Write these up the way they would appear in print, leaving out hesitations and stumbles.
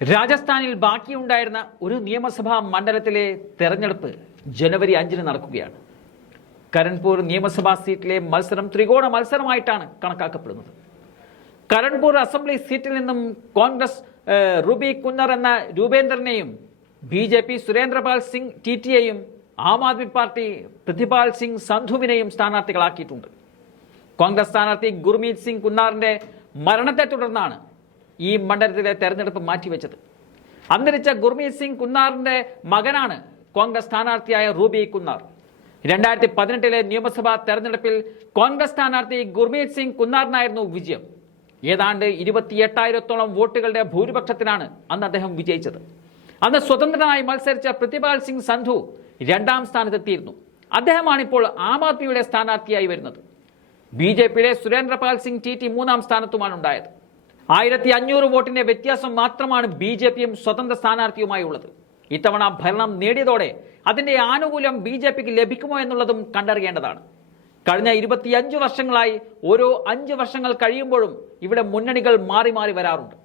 രാജസ്ഥാനിൽ ബാക്കിയുണ്ടായിരുന്ന ഒരു നിയമസഭാ മണ്ഡലത്തിലെ തെരഞ്ഞെടുപ്പ് ജനുവരി 5-ന് നടക്കുകയാണ്. കരൺപൂർ നിയമസഭാ സീറ്റിലെ മത്സരം ത്രികോണ മത്സരമായിട്ടാണ് കണക്കാക്കപ്പെടുന്നത്. കരൺപൂർ അസംബ്ലി സീറ്റിൽ നിന്നും കോൺഗ്രസ് റൂബി കുന്നർ എന്ന രൂപേന്ദ്രനെയും BJP സുരേന്ദ്രപാൽ സിംഗ് ടിറ്റിയെയും ആം ആദ്മി പാർട്ടി പ്രതിപാൽ സിംഗ് സന്ധുവിനെയും സ്ഥാനാർത്ഥികളാക്കിയിട്ടുണ്ട്. കോൺഗ്രസ് സ്ഥാനാർത്ഥി ഗുർമീത് സിംഗ് കുന്നാറിന്റെ മരണത്തെ തുടർന്നാണ് ഈ മണ്ഡലത്തിലെ തെരഞ്ഞെടുപ്പ് മാറ്റിവെച്ചത്. അന്തരിച്ച ഗുർമീത് സിംഗ് കുന്നാറിന്റെ മകനാണ് കോൺഗ്രസ് സ്ഥാനാർത്ഥിയായ റൂബി കുന്നാർ. 2018 നിയമസഭാ തെരഞ്ഞെടുപ്പിൽ കോൺഗ്രസ് സ്ഥാനാർത്ഥി ഗുർമീത് സിംഗ് കുന്നാറിനായിരുന്നു വിജയം. ഏതാണ്ട് 28,000-ഓളം വോട്ടുകളുടെ ഭൂരിപക്ഷത്തിനാണ് അന്ന് അദ്ദേഹം വിജയിച്ചത്. അന്ന് സ്വതന്ത്രനായി മത്സരിച്ച പ്രതിപാൽ സിംഗ് സന്ധു 2ാം സ്ഥാനത്തെത്തിയിരുന്നു. അദ്ദേഹമാണ് ഇപ്പോൾ ആം ആദ്മിയുടെ സ്ഥാനാർത്ഥിയായി വരുന്നത്. BJPയുടെ സുരേന്ദ്രപാൽ സിംഗ് ടിറ്റി 3ാം സ്ഥാനത്തുമാണ് ഉണ്ടായത്. 1500 വോട്ടിന്റെ വ്യത്യാസം മാത്രമാണ് BJPയും സ്വതന്ത്ര സ്ഥാനാർത്ഥിയുമായി ഉള്ളത്. ഇത്തവണ ഭരണം നേടിയതോടെ അതിന്റെ ആനുകൂല്യം BJPക്ക് ലഭിക്കുമോ എന്നുള്ളതും കണ്ടറിയേണ്ടതാണ്. കഴിഞ്ഞ 25 വർഷങ്ങളായി ഓരോ 5 വർഷങ്ങൾ കഴിയുമ്പോഴും ഇവിടെ മുന്നണികൾ മാറി മാറി വരാറുണ്ട്.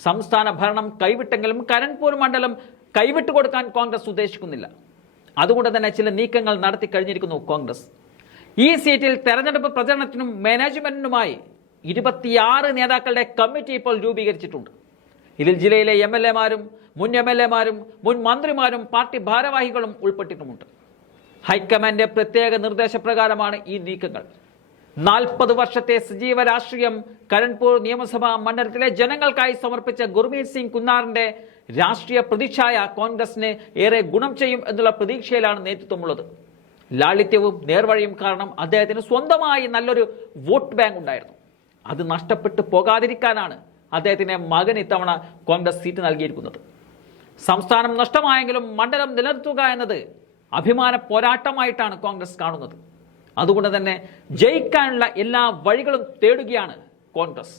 സംസ്ഥാന ഭരണം കൈവിട്ടെങ്കിലും കരൺപൂർ മണ്ഡലം കൈവിട്ടുകൊടുക്കാൻ കോൺഗ്രസ് ഉദ്ദേശിക്കുന്നില്ല. അതുകൊണ്ട് തന്നെ ചില നീക്കങ്ങൾ നടത്തി കഴിഞ്ഞിരിക്കുന്നു കോൺഗ്രസ്. ഈ സീറ്റിൽ തെരഞ്ഞെടുപ്പ് പ്രചരണത്തിനും മാനേജ്മെന്റിനുമായി 26 നേതാക്കളുടെ കമ്മിറ്റി ഇപ്പോൾ രൂപീകരിച്ചിട്ടുണ്ട്. ഇതിൽ ജില്ലയിലെ MLA-മാരും മുൻ MLA-മാരും മുൻ മന്ത്രിമാരും പാർട്ടി ഭാരവാഹികളും ഉൾപ്പെട്ടിട്ടുമുണ്ട്. ഹൈക്കമാൻഡിന്റെ പ്രത്യേക നിർദ്ദേശപ്രകാരമാണ് ഈ നീക്കങ്ങൾ. 40 വർഷത്തെ സജീവ രാഷ്ട്രീയം കരൺപൂർ നിയമസഭാ മണ്ഡലത്തിലെ ജനങ്ങൾക്കായി സമർപ്പിച്ച ഗുർമീത് സിംഗ് കുന്നാറിന്റെ രാഷ്ട്രീയ പ്രതീക്ഷയായ കോൺഗ്രസിന് ഏറെ ഗുണം ചെയ്യും എന്നുള്ള പ്രതീക്ഷയിലാണ് നേതൃത്വമുള്ളത്. ലാളിത്യവും നേർവഴിയും കാരണം അദ്ദേഹത്തിന് സ്വന്തമായി നല്ലൊരു വോട്ട് ബാങ്ക് ഉണ്ടായിരുന്നു. അത് നഷ്ടപ്പെട്ടു പോകാതിരിക്കാനാണ് അദ്ദേഹത്തിന്റെ മകൻ ഇത്തവണ കോൺഗ്രസ് സീറ്റ് നൽകിയിരിക്കുന്നത്. സംസ്ഥാനം നഷ്ടമായെങ്കിലും മണ്ഡലം നിലനിർത്തുക എന്നത് അഭിമാന പോരാട്ടമായിട്ടാണ് കോൺഗ്രസ് കാണുന്നത്. അതുകൊണ്ട് തന്നെ ജയിക്കാനുള്ള എല്ലാ വഴികളും തേടുകയാണ് കോൺഗ്രസ്.